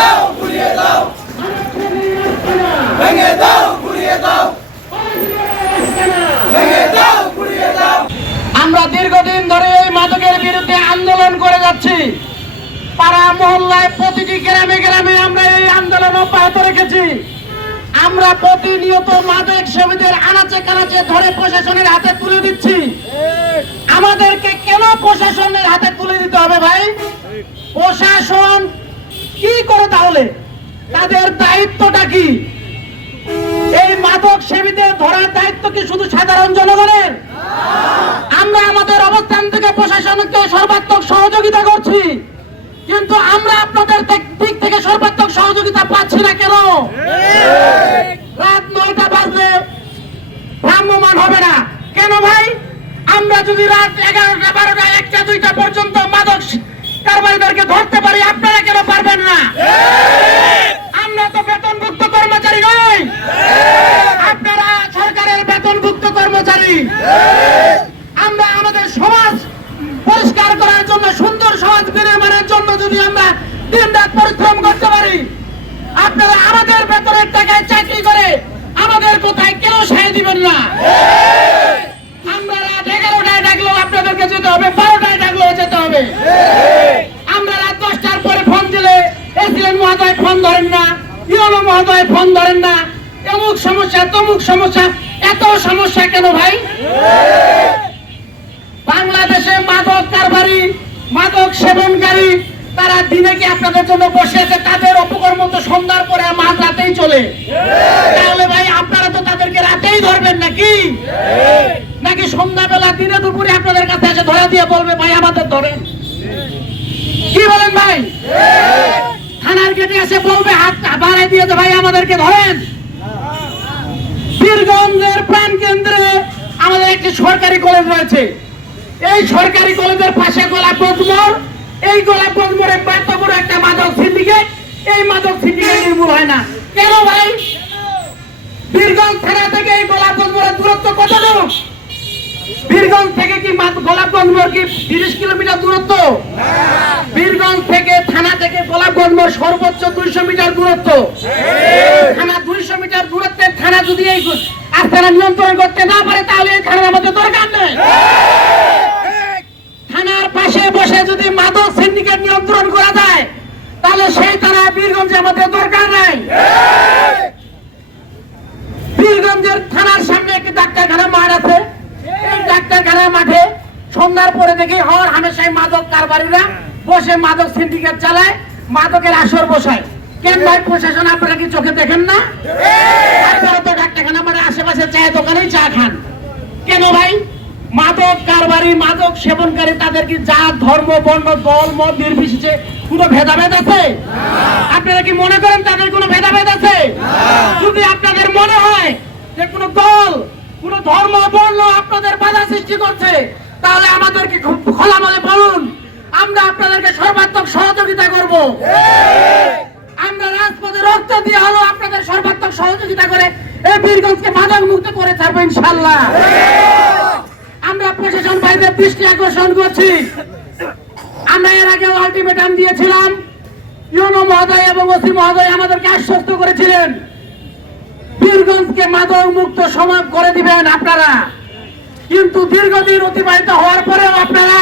দাও ঘুরিয়ে দাও। ভেঙে দাও ঘুরিয়ে দাও। আমরা দীর্ঘদিন ধরে এই মাদকের বিরুদ্ধে আন্দোলন করে যাচ্ছি। পাড়া মহল্লায় প্রতিটি গ্রামে গ্রামে আমরা এই আন্দোলন অব্যাহত রেখেছি। আমরা প্রতিনিয়ত মাদক সমিতির আনাচে কানাচে ধরে প্রশাসনের হাতে তুলে দিচ্ছি। আমাদেরকে কেন প্রশাসনের হাতে তুলে দিতে হবে ভাই? প্রশাসন কি করে তাহলে? তাদের দায়িত্বটা কি? এই মাদক সেবীদের ধরার দায়িত্ব কি শুধু সাধারণ জনগণের? আমরা আমাদের অবস্থান থেকে প্রশাসনকে সর্বাত্মক সহযোগিতা করছি। কিন্তু আমরা আপনাদের দিক- থেকে সর্বাত্মক সহযোগিতা পাচ্ছি না কেন? রাত নয়টা বাজলে ভ্রাম্যমান হবে না। কেন ভাই? আমরা যদি রাত এগারোটা, বারোটা, একটা, দুইটা পর্যন্ত মাদক কারবারিদেরকে ধরতে পারি, আপনারা কেন পারবেন না আমরা তো বেতনভুক্ত কর্মচারী নই আপনারা সরকারের বেতনভুক্ত কর্মচারী আমরা আমাদের সমাজ পরিষ্কার করার জন্য, সুন্দর সমাজ বিনির্মাণের জন্য যদি আমরা দিন রাত পরিশ্রম করতে পারি, আপনারা আমাদের বেতনের টাকায় চাকরি করে আমাদের কোথায় কেন সায় দিবেন না? আমরা রাত এগারোটায় ডাকলেও আপনাদেরকে যেতে হবে, বারোটায় ডাকলেও যেতে হবে। আমরা রাত দশটার পরে ফোন দিলে এসিএন মহোদয় ফোন ধরেন না ইউনো মহোদয় ফোন ধরেন না। অমুক সমস্যা, তমুক সমস্যা, এত সমস্যা কেন ভাই? বাংলাদেশে মাদক কারবারি, মাদক সেবনকারী, তারা দিনে কি আপনাদের জন্য বসে আছে? তাদের অপকর্ম তো সন্ধ্যার পরে মাঝ রাতেই চলে। তাহলে ভাই, আপনারা তো তাদেরকে রাতেই ধরবেন নাকি? নাকি সন্ধ্যাবেলা দিনে দুপুরে আপনাদের কাছে এসে ধরা দিয়ে বলবে, ভাই, আমাদের ধরেন। কি বলেন ভাই? থানার গেটে এসে বলবে, হাত বাড়াই দিয়ে ভাই, আমাদেরকে ধরেন। বীরগঞ্জের প্রাণ কেন্দ্রে আমাদের একটি সরকারি কলেজ রয়েছে। এই সরকারি কলেজের পাশে গোলাপ মোড়। এই গোলাপগঞ্জ মোড়ে এত বড় একটা মাদক সিন্ডিকেট। এই মাদক সিন্ডিকেট নির্মূল হয় না। কেন ভাই? বীরগঞ্জ থানা থেকে এই গোলাপ মোড়ের দূরত্ব কতটুকু বীরগঞ্জ থেকে কি গোলাপগঞ্জ মোড় কি তিরিশ কিলোমিটার দূরত্ব? বীরগঞ্জ থেকে থানা থেকে গোলাপগঞ্জ মোড় সর্বোচ্চ দুইশো মিটার দূরত্ব। থানা দুইশো মিটার দূরত্বে থানা যদি এই আর আস্থানা নিয়ন্ত্রণ করতে না পারে তাহলে এই থানার আমাদের দরকার নেই। যদি মাদক সিন্ডিকেট নিয়ন্ত্রণ করা যায়, তাহলে সেই থানা বীরগঞ্জে আমাদের দরকার নাই। বীরগঞ্জের থানার সামনে একটি ডাক্তারখানা মাঠ আছে। এই ডাক্তারখানা মাঠে সন্ধ্যার পরে দেখি হর হামেশাই মাদক কারবারিরা বসে মাদক সিন্ডিকেট চালায়, মাদকের আসর বসায়। কেন ভাই, প্রশাসন আপনারা কি চোখে দেখেন না? আপনারা তো ডাক্তারখানা মানে আশেপাশে চায়ের দোকানেই চা খান। কেন ভাই? মাদক কারবারি, মাদক সেবনকারী তাদের কি জাত ধর্ম, বর্ণ, দল, মত নির্বিশেষে কোনো ভেদাভেদ আছে? আপনারা কি মনে করেন তাদের কোনো ভেদাভেদ আছে? যদি আপনাদের মনে হয় যে কোনো দল, কোনো ধর্ম, বর্ণ আপনাদের বাধা সৃষ্টি করছে, তাহলে আমাদেরকে খোলামলে বলুন, আমরা আপনাদেরকে সর্বাত্মক সহযোগিতা করব। আমরা রাজপথে রক্ত দিয়ে হলো আপনাদের সর্বাত্মক সহযোগিতা করে এই বীরগঞ্জকে মাদক মুক্ত করে ছাড়বো ইনশাল্লাহ। প্রশাসন ভাইদের দৃষ্টি আকর্ষণ করছি। আমরা এর আগে আলটিমেটাম দিয়েছিলাম। ইউনো মহোদয় এবং ওসি মহোদয় আমাদেরকে আশ্বস্ত করেছিলেন, বীরগঞ্জকে মাদক মুক্ত সমাজ করে দিবেন আপনারা। কিন্তু দীর্ঘদিন অতিবাহিত হওয়ার পরেও আপনারা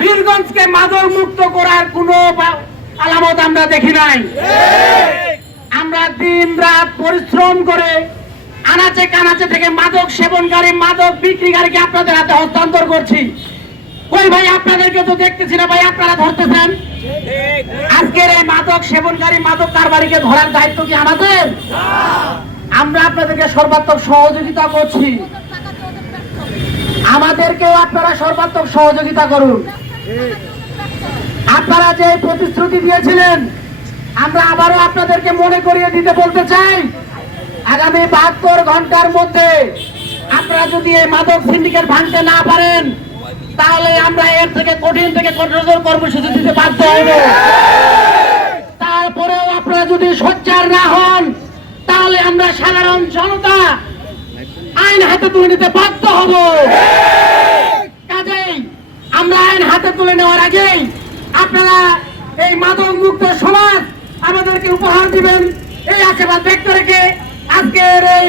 বীরগঞ্জকে মাদক মুক্ত করার কোনো আলামত আমরা দেখি নাই। আমরা দিন রাত পরিশ্রম করে আনাচে কানাচে থেকে মাদক সেবনকারী মাদক বিক্রিকারীকে আপনাদের হাতে হস্তান্তর করছি। ওই ভাই, আপনাদেরকে তো দেখতেছি না ভাই, আপনারা ধরতেছেন? আজকের এই মাদক সেবনকারী মাদক কারবারিকে ধরার দায়িত্ব কি আমাদের? আমরা আপনাদেরকে সর্বাত্মক সহযোগিতা করছি। আমাদেরকেও আপনারা সর্বাত্মক সহযোগিতা করুন। আপনারা যে প্রতিশ্রুতি দিয়েছিলেন, আমরা আবারও আপনাদেরকে মনে করিয়ে দিতে বলতে চাই। আগামী বাহাত্তর ঘণ্টার মধ্যে আপনারা যদি এই মাদক সিন্ডিকেট ভাঙতে না পারেন, তাহলে আমরা এর থেকে কঠিন থেকে কঠোরতর কর্মসূচি দিতে বাধ্য হব তারপরেও আপনারা যদি সোচ্চার না হন, তাহলে আমরা সাধারণ জনতা আইন হাতে তুলে নিতে বাধ্য হব। কাজেই আমরা আইন হাতে তুলে নেওয়ার আগেই আপনারা এই মাদক মুক্ত সমাজ আমাদেরকে উপহার দিবেন। এই আশীর্বাদ ব্যক্ত রেখে আজকের এই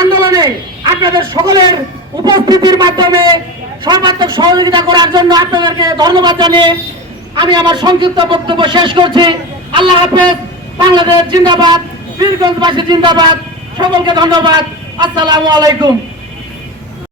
আন্দোলনে আপনাদের সকলের উপস্থিতির মাধ্যমে সর্বাত্মক সহযোগিতা করার জন্য আপনাদেরকে ধন্যবাদ জানিয়ে আমি আমার সংক্ষিপ্ত বক্তব্য শেষ করছি। আল্লাহ হাফেজ, বাংলাদেশ জিন্দাবাদ, বীরগঞ্জবাসী জিন্দাবাদ, সকলকে ধন্যবাদ। আসসালামু আলাইকুম।